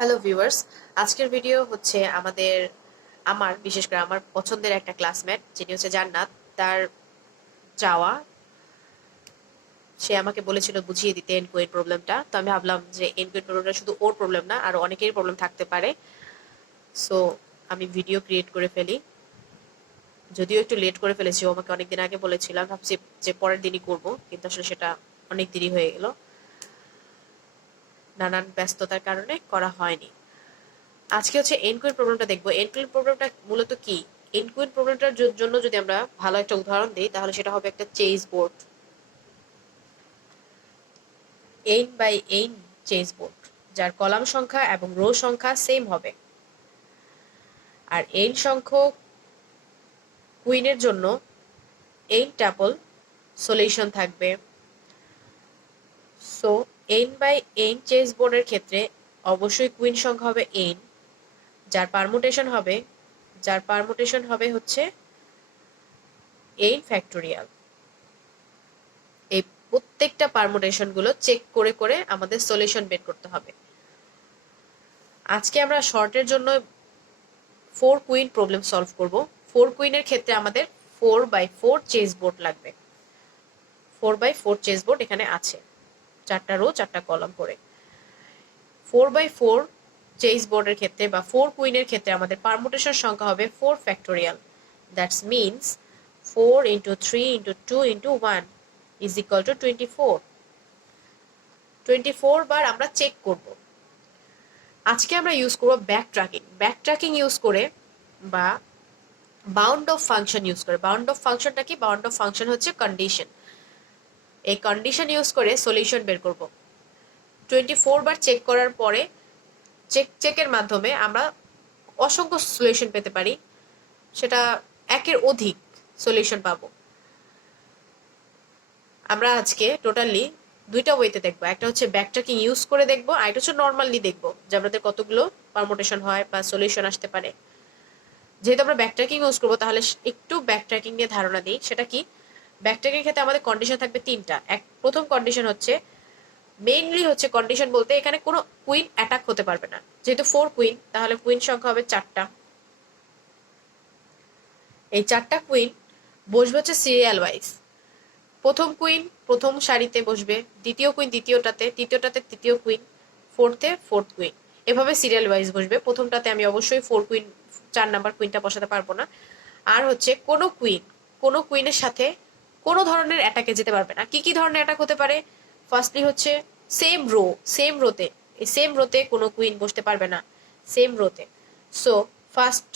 Hello viewers, আজকের video হচ্ছে আমার বিশেষ করে আমার পছন্দের একটা ক্লাসমেট যিনি হচ্ছে জান্নাত। তার চাওয়া, সে আমাকে বলেছিল বুঝিয়ে দিতে এনকোয়েড প্রবলেমটা। তো আমি ভাবলাম যে এনকোয়েড প্রবলেমটা শুধু ওর প্রবলেম না, আরো অনেকেরই প্রবলেম থাকতে পারে। সো আমি ভিডিও ক্রিয়েট করে ফেলি। যদিও একটু লেট করে ফেলেছি, ও আমাকে অনেকদিন আগে বলেছিলাম, ভাবছি যে পরের দিনই করব, কিন্তু আসলে সেটা অনেক দেরি হয়ে গেল, নানান ব্যস্ততার কারণে করা হয়নি। আজকে হচ্ছে এনকোয়েড প্রবলেমটা দেখবো। এনকোয়েড প্রবলেমটা মূলত কি? এনকোয়েড প্রবলেমটার জন্য যদি আমরা ভালো একটা উদাহরণ দিই, তাহলে সেটা হবে একটা chess board. N by N chess board, যার কলাম সংখ্যা এবং রো সংখ্যা সেম হবে। আর এইন সংখ্যক কুইনের জন্য এইন ট্যাপল সলিউশন থাকবে। সো এইন বাই এইন চেস বোর্ডের ক্ষেত্রে অবশ্যই কুইন সংখ্যা হবে এইন, যার পারমুটেশন হবে হচ্ছে এইন ফ্যাক্টোরিয়াল। এই প্রত্যেকটা পারমুটেশন গুলো চেক করে করে আমাদের সলিউশন বের করতে হবে। আজকে আমরা শর্টের জন্য 4 কুইন প্রবলেম সলভ করব। 4 কুইনের ক্ষেত্রে আমাদের 4x4 চেস বোর্ড লাগবে। 4x4 চেস বোর্ড এখানে আছে, 4টা রো 4টা কলাম করে। 4x4 চেস বোর্ডের ক্ষেত্রে বা 4 কুইনের ক্ষেত্রে আমাদের পারমুটেশন সংখ্যা হবে 4 factorial. That's means 4 into 3 into 2 into 1 is equal to 24। 24 বার আমরা চেক করব। আজকে আমরা ইউজ করব ব্যাক ট্র্যাকিং ইউজ করে বা বাউন্ড অফ ফাংশন ইউজ করে। বাউন্ড অফ ফাংশনটা কি? বাউন্ড অফ ফাংশন হচ্ছে কন্ডিশন। এই কন্ডিশন ইউজ করে সলিউশন বের করব। 24 বার চেক করার পরে চেকের মাধ্যমে আমরা অসংখ্য সলিউশন পেতে পারি, সেটা একের অধিক সলিউশন পাবো। আমরা আজকে টোটালি দুইটা ওয়েতে দেখবো। একটা হচ্ছে ব্যাকট্র্যাকিং ইউজ করে দেখবো, আর একটা হচ্ছে নর্মালি দেখবো যে আমাদের কতগুলো পারমুটেশন হয় বা সলিউশন আসতে পারে। যেহেতু আমরা ব্যাকট্র্যাকিং ইউজ করবো, তাহলে একটু ব্যাকট্র্যাকিং নিয়ে ধারণা দিই। সেটা কি? ব্যাকট্র্যাকিং এর ক্ষেত্রে আমাদের কন্ডিশন থাকবে তিনটা। প্রথম কন্ডিশন হচ্ছে, মেইনলি হচ্ছে কন্ডিশন বলতে এখানে কোনো কুইন অ্যাটাক হতে পারবে না। যেহেতু 4 কুইন, তাহলে কুইন সংখ্যা হবে 4টা। এই 4টা কুইন বসবে হচ্ছে সিরিয়াল ওয়াইজ। প্রথম কুইন প্রথম সারিতে বসবে, দ্বিতীয় কুইন দ্বিতীয়টাতে, তৃতীয়টাতে তৃতীয় কুইন, ফোর্থে ফোর্থ কুইন, এভাবে সিরিয়াল ওয়াইজ বসবে। প্রথমটাতে আমি অবশ্যই 4 কুইন, 4 নাম্বার কুইনটা বসাতে পারবো না। আর হচ্ছে কোনো কুইনের সাথে কোনো ধরনের অ্যাটাকে যেতে পারবে না। কি কি ধরনের অ্যাটাক হতে পারে? ফার্স্টলি হচ্ছে সেম রোতে, এই সেম রোতে কোনো কুইন বসতে পারবে না, সেম রোতে। So first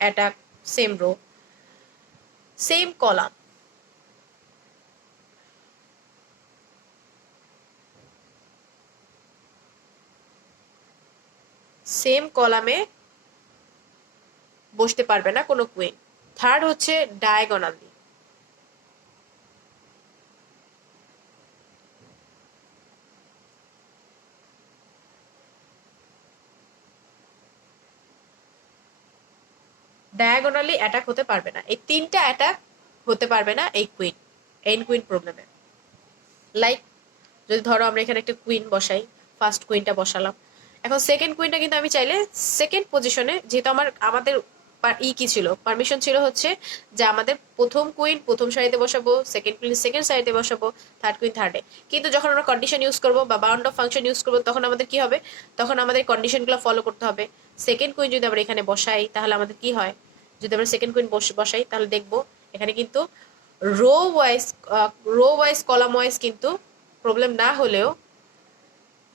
attack same row, same column, same কলামে বসতে পারবে না কোনো কুইন। থার্ড হচ্ছে ডায়াগোনালি। ডায়াগোনালি অ্যাটাক হতে পারবে না। এই তিনটা অ্যাটাক হতে পারবে না এই কুইন, এন কুইন প্রবলেমে। লাইক, যদি ধরো আমরা এখানে একটা কুইন বসাই, ফার্স্ট কুইনটা বসালাম, এখন সেকেন্ড কুইনটা কিন্তু আমি চাইলে সেকেন্ড পজিশনে, যেহেতু আমাদের কি ছিল, পারমিশন ছিল হচ্ছে যে আমাদের প্রথম কুইন প্রথম সারিতে বসাবো, সেকেন্ড কুইন সেকেন্ড সারিতে বসাবো, থার্ড কুইন থার্ডে। কিন্তু যখন আমরা কন্ডিশন ইউজ করবো বা বাউন্ড অফ ফাংশন ইউজ করবো, তখন আমাদের কি হবে? তখন আমাদের কন্ডিশনগুলো ফলো করতে হবে। সেকেন্ড কুইন যদি আমরা এখানে বসাই, তাহলে আমাদের কি হয়? যদি আমরা সেকেন্ড কুইন বসাই, তাহলে দেখবো এখানে কিন্তু রো ওয়াইজ কলাম ওয়াইজ কিন্তু প্রবলেম না হলেও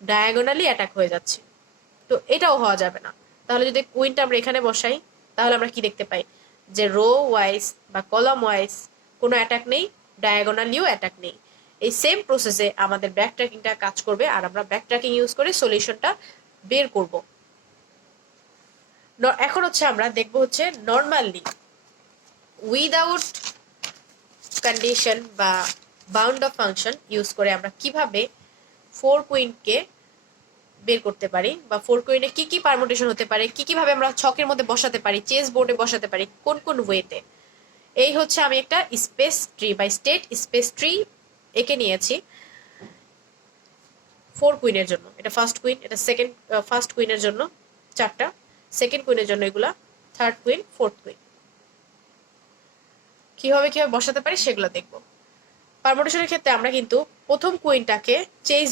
ডায়াগোনালি অ্যাটাক হয়ে যাচ্ছে। তো এটাও হওয়া যাবে না। তাহলে যদি কুইনটা আমরা এখানে বসাই, তাহলে আমরা কি দেখতে পাই? যে রো ওয়াইজ বা কলাম ওয়াইজ কোনো অ্যাটাক নেই, ডায়াগোনালিও অ্যাটাক নেই। এই সেম প্রসেসে আমাদের ব্যাক ট্র্যাকিংটা কাজ করবে, আর আমরা ব্যাক ট্র্যাকিং ইউজ করে সলিউশনটা বের করব। এখন হচ্ছে আমরা দেখবো হচ্ছে নর্মালি উইদাউট কন্ডিশন বা বাউন্ড অফ ফাংশন ইউজ করে আমরা কিভাবে 4 কুইনকে বের করতে পারি, বা 4 কুইনে কি কি পারমুটেশন হতে পারে, কি কিভাবে আমরা ছকের মধ্যে বসাতে পারি, চেস বোর্ডে বসাতে পারি, কোন কোন ওয়েতে। এই হচ্ছে আমি একটা স্পেস ট্রি বা স্টেট স্পেস ট্রি এঁকে নিয়েছি। 4 কুইনের জন্য, এটা ফার্স্ট কুইন, এটা সেকেন্ড, ফার্স্ট কুইনের জন্য 4টা, সেকেন্ড কুইনের জন্য এগুলা, থার্ড কুইন, ফোর্থ কুইন। কিভাবে বসাতে পারি সেগুলো দেখবো। পারমুটেশনের ক্ষেত্রে আমরা কিন্তু প্রথম কুইনটাকে চেজ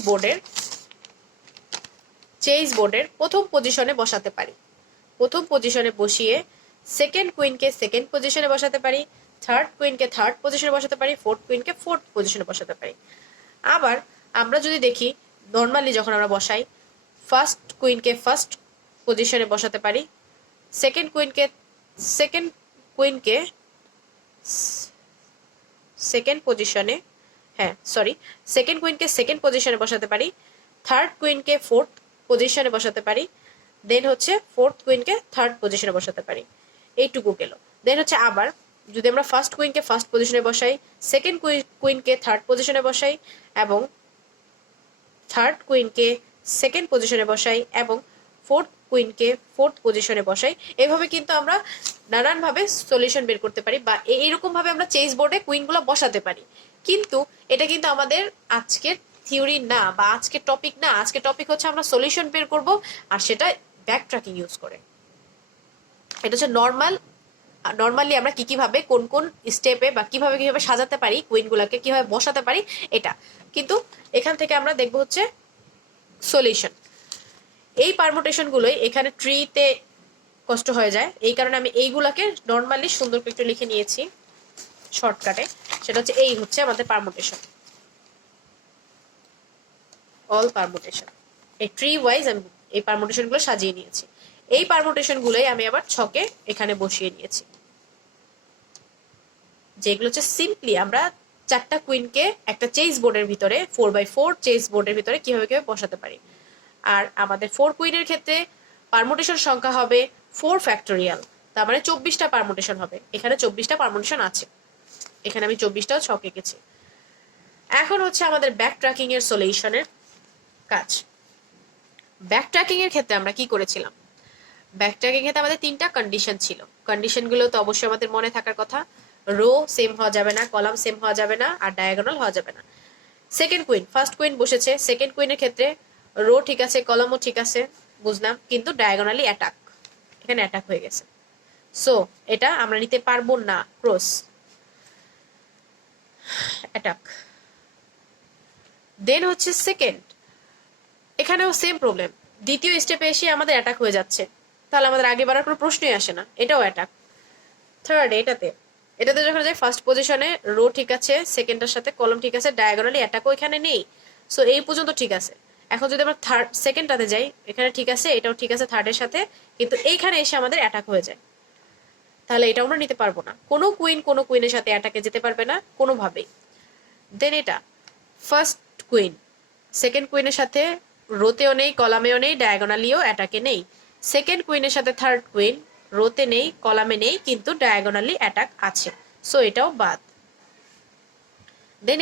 বোর্ডের প্রথম পজিশনে বসাতে পারি। প্রথম পজিশনে বসিয়ে সেকেন্ড কুইনকে সেকেন্ড পজিশনে বসাতে পারি, থার্ড কুইনকে থার্ড পজিশনে বসাতে পারি, ফোর্থ কুইনকে ফোর্থ পজিশনে বসাতে পারি। আবার আমরা যদি দেখি নর্মালি যখন আমরা বসাই, ফার্স্ট কুইনকে ফার্স্ট পজিশনে বসাতে পারি, সেকেন্ড কুইনকে সেকেন্ড পজিশনে, সেকেন্ড কুইনকে সেকেন্ড পজিশনে বসাতে পারি, থার্ড কুইনকে ফোর্থ পজিশনে বসাতে পারি, দেন হচ্ছে ফোর্থ কুইনকে থার্ড পজিশনে বসাতে পারি। এইটুকু গেল। দেন হচ্ছে আবার যদি আমরা ফার্স্ট কুইনকে ফার্স্ট পজিশনে বসাই, সেকেন্ড কুইনকে থার্ড পজিশনে বসাই, এবং থার্ড কুইনকে সেকেন্ড পজিশনে বসাই, এবং ফোর্থ কুইনকে ফোর্থ পজিশনে বসাই, এভাবে কিন্তু আমরা নানানভাবে সলিউশন বের করতে পারি, বা এইরকম ভাবে আমরা চেস বোর্ডে কুইনগুলো বসাতে পারি। কিন্তু এটা কিন্তু আমাদের আজকের থিওরি না, বা আজকের টপিক না। আজকের টপিক হচ্ছে আমরা সলিউশন বের করব, আর সেটা ব্যাক ট্র্যাকিং ইউজ করে। এটা হচ্ছে নর্মালি আমরা কিভাবে কোন কোন স্টেপে বা কিভাবে সাজাতে পারি, কুইনগুলোকে কিভাবে বসাতে পারি, এটা কিন্তু এখান থেকে আমরা দেখব হচ্ছে সলিউশন। এই পারমুটেশন গুলোই এখানে ট্রিতে কষ্ট হয়ে যায়, এই কারণে আমি এইগুলাকে নর্মালি সুন্দর করে একটু লিখে নিয়েছি শর্টকাটে। সেটা হচ্ছে এই হচ্ছে আমাদের পারমুটেশন, অল পারমুটেশন। এই ট্রি ওয়াইজ আমি এই পারমুটেশন গুলো সাজিয়ে নিয়েছি। এই পারমুটেশন গুলোই আমি আবার ছকে এখানে বসিয়ে নিয়েছি, যেগুলো হচ্ছে সিম্পলি আমরা 4টা কুইনকে একটা চেস বোর্ডের ভিতরে 4x4 চেস বোর্ডের ভিতরে কিভাবে বসাতে পারি। আর আমাদের 4 কুইনের ক্ষেত্রে পারমুটেশন সংখ্যা হবে 4 ফ্যাক্টোরিয়াল, তার মানে 24টা পারমুটেশন হবে। এখানে 24টা পারমুটেশন আছে, এখানে আমি 24টাও ছক এঁকেছি। এখন হচ্ছে আমাদের ব্যাক ট্র্যাকিং এর সলিউশনের কাজ। ব্যাক ট্র্যাকিং এর ক্ষেত্রে আমরা কি করেছিলাম? ব্যাক ট্র্যাকিং এর ক্ষেত্রে আমাদের 3টা কন্ডিশন ছিল। কন্ডিশনগুলো তো অবশ্যই আমাদের মনে থাকার কথা। রো সেম হওয়া যাবে না, কলাম সেম হওয়া যাবে না, আর ডায়াগোনাল হওয়া যাবে না। সেকেন্ড কুইন, ফার্স্ট কুইন বসেছে, সেকেন্ড কুইনের ক্ষেত্রে রো ঠিক আছে, কলামও ঠিক আছে, বুঝলাম, কিন্তু ডায়াগোনালি অ্যাটাক, এখানে অ্যাটাক হয়ে গেছে। সো এটা আমরা নিতে পারবো না, ক্রস অ্যাটাক। দেন হচ্ছে সেকেন্ড, এখানেও সেম প্রবলেম, দ্বিতীয় স্টেপে এসে আমাদের অ্যাটাক হয়ে যাচ্ছে, তাহলে আমাদের আগে বাড়ার কোনো প্রশ্নই আসে না, এটাও অ্যাটাক। থার্ড, এটাতে যখন যাই ফার্স্ট পজিশনে রো ঠিক আছে, সেকেন্ডের সাথে কলম ঠিক আছে, ডায়াগোনালি অ্যাটাকও এখানে নেই। সো এই পর্যন্ত ঠিক আছে। এখন যদি আমরা সেকেন্ডটাতে যাই, এখানে ঠিক আছে, এটাও ঠিক আছে থার্ডের সাথে, কিন্তু এইখানে এসে আমাদের অ্যাটাক হয়ে যায়, তাহলে এটা আমরা নিতে পারবো না। কোনো কুইনের সাথে অ্যাটাকে যেতে পারবে না কোনোভাবেই। দেন এটা ফার্স্ট কুইন, সেকেন্ড কুইনের সাথে রোতেও নেই, কলামেও নেই, ডায়াগোনালিও অ্যাটাকে নেই। সেকেন্ড কুইনের সাথে থার্ড কুইন রোতে নেই, কলামে নেই, কিন্তু ডায়াগোনালি অ্যাটাক আছে, সো এটাও বাদ। দেন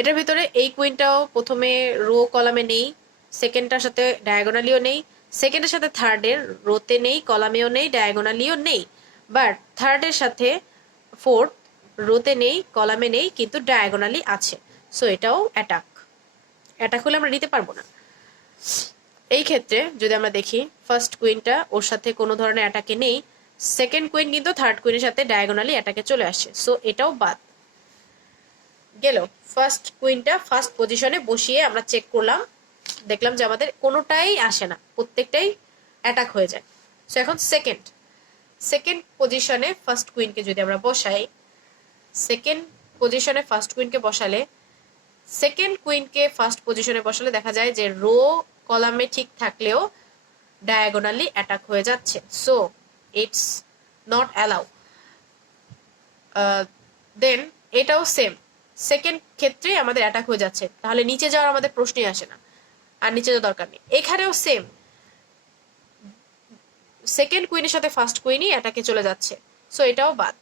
এটার ভিতরে এই কুইনটাও প্রথমে রো কলামে নেই, সেকেন্ডটার সাথে ডায়াগোনালিও নেই, সেকেন্ডের সাথে থার্ডের রোতে নেই, কলামেও নেই, ডায়াগোনালিও নেই, বাট থার্ডের সাথে ফোর্থ রোতে নেই, কলামে নেই, কিন্তু ডায়াগোনালি আছে, সো এটাও অ্যাটাক হলে আমরা নিতে পারবো না। এই ক্ষেত্রে যদি আমরা দেখি ফার্স্ট কুইনটা ওর সাথে কোনো ধরনের অ্যাটাকে নেই, সেকেন্ড কুইন কিন্তু থার্ড কুইনের সাথে ডায়াগোনালি অ্যাটাকে চলে আসে, সো এটাও বাদ গেল। ফার্স্ট কুইনটা ফার্স্ট পজিশনে বসিয়ে আমরা চেক করলাম, দেখলাম যে আমাদের কোনোটাই আসে না, প্রত্যেকটাই অ্যাটাক হয়ে যায়। সো এখন সেকেন্ড পজিশনে ফার্স্ট কুইনকে যদি আমরা বসাই, সেকেন্ড পজিশনে ফার্স্ট কুইনকে বসালে, সেকেন্ড কুইনকে ফার্স্ট পজিশনে বসালে দেখা যায় যে রো কলামে ঠিক থাকলেও ডায়াগোনালি অ্যাটাক হয়ে যাচ্ছে, so it's not allow. Then এটাও সেম, সেকেন্ড ক্ষেত্রে আমাদের অ্যাটাক হয়ে যাচ্ছে, তাহলে নিচে যাওয়ার আমাদের প্রশ্নই আসে না, আর নিচে যাওয়ার দরকার নেই। এখানেও সেম, সেকেন্ড কুইনের সাথে ফার্স্ট কুইনই অ্যাটাকে চলে যাচ্ছে, সো এটাও বাদ।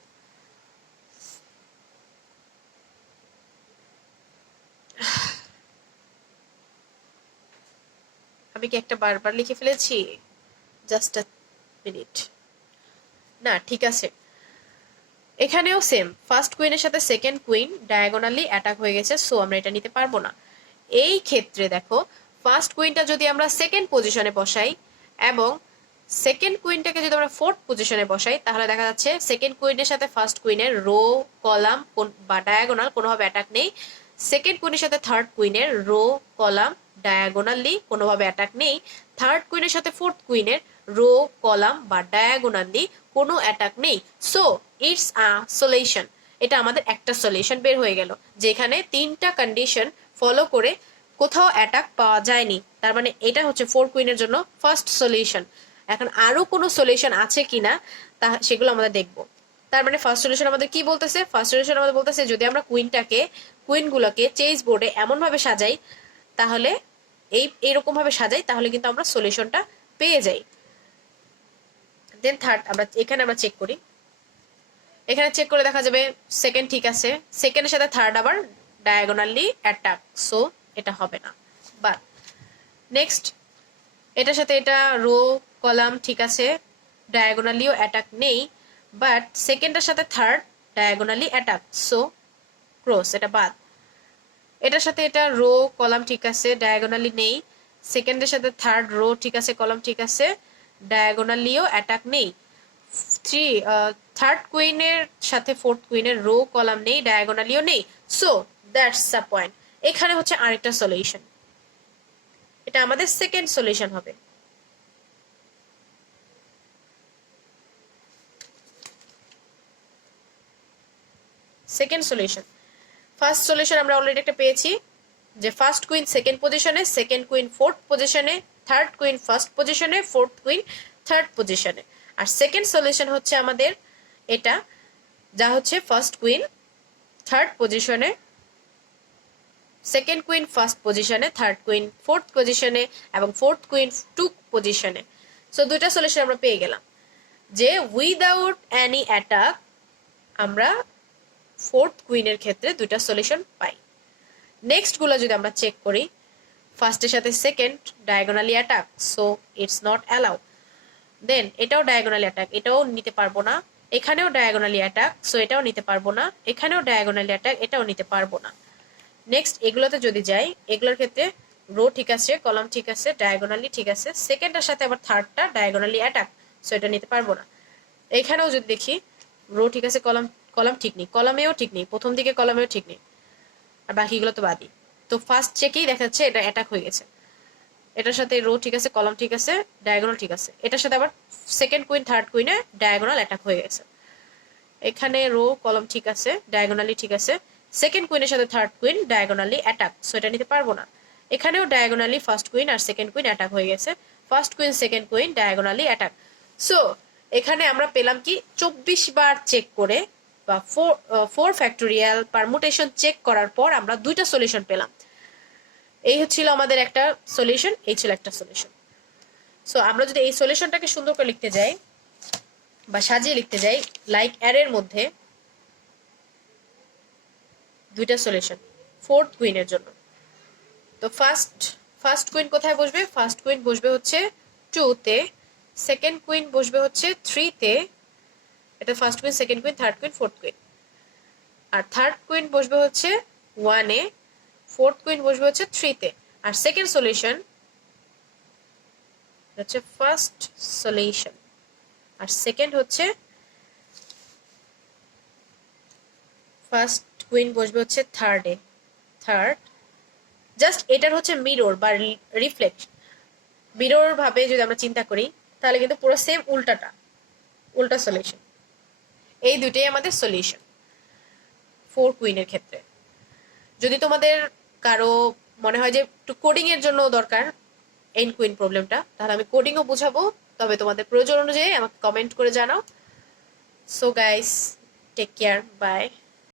আমি কি একটা বারবার লিখে ফেলেছি? Just a minute. না, ঠিক আছে, এখানেও সেম, ফার্স্ট কুইনের সাথে সেকেন্ড কুইন ডায়াগোনালি অ্যাটাক হয়ে গেছে, সো আমরা এটা নিতে পারবো না। এই ক্ষেত্রে দেখো ফার্স্ট কুইনটা যদি আমরা সেকেন্ড পজিশনে বসাই এবং সেকেন্ড কুইনটাকে যদি আমরা ফোর্থ পজিশনে বসাই, তাহলে দেখা যাচ্ছে সেকেন্ড কুইনের সাথে ফার্স্ট কুইনের রো কলাম বা ডায়াগোনাল কোনোভাবে অ্যাটাক নেই, সেকেন্ড কুইনের সাথে থার্ড কুইনের রো কলাম ডায়াগোনালি কোনোভাবে অ্যাটাক নেই, থার্ড কুইনের সাথে ফোর্থ কুইনের রো কলাম বা ডায়াগোনালি কোনো অ্যাটাক নেই। So it's a solution. এটা আমাদের একটা সলিউশন বের হয়ে গেল, যেখানে তিনটা কন্ডিশন ফলো করে কোথাও অ্যাটাক পাওয়া যায়নি। তার মানে এটা হচ্ছে ফোর কুইনের জন্য ফার্স্ট সলিউশন। এখন আরো কোনো সলিউশন আছে কিনা তা সেগুলো আমরা দেখব। তার মানে ফার্স্ট সলিউশন আমাদের কি বলতেছে? ফার্স্ট সলিউশন আমাদের বলতেছে যদি আমরা কুইনগুলোকে চেজ বোর্ডে এমন ভাবে সাজাই, তাহলে এইরকম ভাবে সাজাই, তাহলে কিন্তু আমরা সলিউশনটা পেয়ে যাই। দেন থার্ড এখানে আমরা চেক করি। এখানে চেক করে দেখা যাবে সেকেন্ড ঠিক আছে, সেকেন্ডের সাথে থার্ড আবার ডায়াগোনালি অ্যাটাক, সো এটা হবে না। বাট নেক্সট এটার সাথে এটা রো কলাম ঠিক আছে, ডায়াগোনালিও অ্যাটাক নেই, বাট সেকেন্ডের সাথে third diagonally attack, so cross, এটা বাদ। এটার সাথে এটা রো কলাম ঠিক আছে, ডায়াগোনালি নেই, সেকেন্ডের সাথে থার্ড রো ঠিক আছে, কলাম ঠিক আছে, ডায়াগোনালিও অ্যাটাক নেই। থার্ড কুইনের সাথে ফোর্থ কুইনের রো কলাম নেই, ডায়াগোনালিও নেই, সো দ্যাটস দ্য পয়েন্ট। এখানে হচ্ছে আরেকটা সলিউশন, এটা আমাদের সেকেন্ড সলিউশন হবে। সেকেন্ড সলিউশন, ফার্স্ট সলিউশন আমরা অলরেডি একটা পেয়েছি, যে ফার্স্ট কুইন সেকেন্ড পজিশনে, সেকেন্ড কুইন ফোর্থ পজিশনে, থার্ড কুইন ফার্স্ট পজিশনে, ফোর্থ কুইন থার্ড পজিশনে। আর সেকেন্ড সলিউশন হচ্ছে আমাদের এটা, যা হচ্ছে ফার্স্ট কুইন থার্ড পজিশনে, সেকেন্ড কুইন ফার্স্ট পজিশনে, থার্ড কুইন ফোর্থ পজিশনে এবং ফোর্থ কুইন টু পজিশনে। সো দুইটা সলিউশন আমরা পেয়ে গেলাম, যে উইদাউট এনি অ্যাটাক আমরা ফোর্থ কুইনের ক্ষেত্রে দুইটা সলিউশন পাই। নেক্সট গুলো যদি আমরা চেক করি, ফার্স্টের সাথে second diagonally attack, so it's not allow. Then এটাও ডায়াগোনালি অ্যাটাক, এটাও নিতে পারবো না, এখানেও ডায়াগোনালি অ্যাটাক, সো এটাও নিতে পারবো না, এখানেও ডায়াগোনালি অ্যাটাক, এটাও নিতে পারবো না। নেক্সট এগুলোতে যদি যাই, এগুলোর ক্ষেত্রে রো ঠিক আছে, কলাম ঠিক আছে, ডায়াগোনালি ঠিক আছে, সেকেন্ডের সাথে আবার থার্ডটা ডায়াগোনালি অ্যাটাক, সো এটা নিতে পারবো না। এখানেও যদি দেখি রো ঠিক আছে, কলাম ঠিক নেই, কলামেও ঠিক নেই, প্রথম দিকে কলামেও ঠিক নেই, আর বাকিগুলো তো বাদই। তো ফার্স্ট চেকেই দেখা যাচ্ছে এটা অ্যাটাক হয়ে গেছে। এটার সাথে রো ঠিক আছে, কলাম ঠিক আছে, ডায়াগোনাল ঠিক আছে, এটার সাথে আবার সেকেন্ড কুইন থার্ড কুইনে ডায়াগোনাল অ্যাটাক হয়ে গেছে। এখানে রো কলাম ঠিক আছে, ডায়াগোনালি ঠিক আছে, সেকেন্ড কুইনের সাথে third queen diagonally attack, so এটা নিতে পারবো না। এখানেও ডায়াগোনালি ফার্স্ট কুইন আর সেকেন্ড কুইন অ্যাটাক হয়ে গেছে, first queen second queen diagonally attack. So এখানে আমরা পেলাম কি 24 বার চেক করে বা 4 ফ্যাক্টোরিয়াল পারমুটেশন চেক করার পর আমরা দুইটা সলিউশন পেলাম। এই হচ্ছিল আমাদের একটা সলিউশন, এই ছিল একটা সলিউশন। সো আমরা যদি এই সলিউশনটাকে সুন্দর করে লিখতে যাই বা সাজিয়ে লিখতে যাই, লাইক অ্যারের মধ্যে দুইটা সলিউশন ফোর্থ কুইনের জন্য। তো ফার্স্ট কুইন কোথায় বসবে? ফার্স্ট কুইন বসবে হচ্ছে 2 তে, সেকেন্ড কুইন বসবে হচ্ছে 3 তে, এটা first queen, second queen, third queen, fourth queen. আর থার্ড কুইন বসবে হচ্ছে 1 এ, ফোর্থ কুইন বসবে হচ্ছে 3 তে। আর সেকেন্ড সলিউশন হচ্ছে ফার্স্ট সলিউশন, আর সেকেন্ড হচ্ছে ফার্স্ট কুইন বসবে হচ্ছে থার্ড জাস্ট এটার হচ্ছে মিরর বা রিফ্লেক্ট, মিরর ভাবে যদি আমরা চিন্তা করি তাহলে কিন্তু পুরো সেম উল্টা সলিউশন। এই দুটোই আমাদের সলিউশন ফোর কুইনের ক্ষেত্রে। যদি তোমাদের কারো মনে হয় যে একটু কোডিং এর জন্য দরকার এন কুইন প্রবলেমটা, তাহলে আমি কোডিংও বুঝাবো, তবে তোমাদের প্রয়োজন অনুযায়ী আমাকে কমেন্ট করে জানাও। So guys, take care, by.